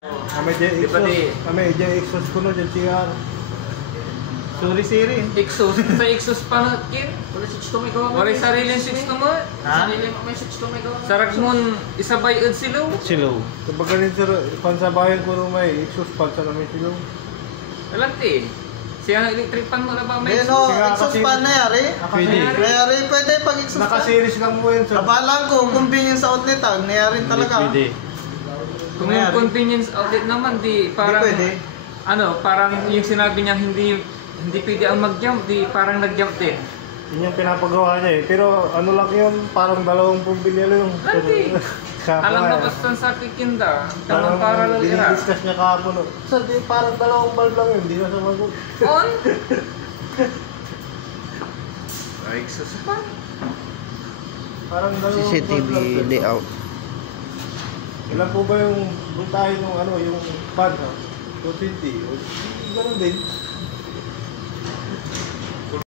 Kami dyan exhaust. Kami dyan exhaust ko no, dyan CR. Sorry siri. Exhaust. Sa exhaust pa na, Kin. Wala sarili yung 6 to mo. Sa Ragmon, isabay ud silaw. Silaw. Kapag ganun sir, pansabayan ko nung may exhaust pan sa namin silaw. Alanti. Siya ang electric pan mo na ba may exhaust? Exhaust pan na yari? Pwede pag exhaust pan. Naka-series lang mo yun sir. Abalang ko, convenience outlet ang nayari talaga. Pwede. Kung yung convenience outlet naman, di parang... Di pwede. Ano, parang yung sinabi niya hindi pwede ang mag-jump, di parang nag-jump din. Yun yung pinapagawa niya eh. Pero ano lang yun, parang 20 bilyalo yung... Hindi. Alam na basta sa kikinda, tamang parallel era. Dinidiscuss niya kahapon. Sir, di parang 2 bulb lang yun, hindi na sa magot. On? Ay, susupan. Parang 2 CCTV layout. Ilan po ba yung voltahe nung ano, yung pad ha? 220. Ganun din.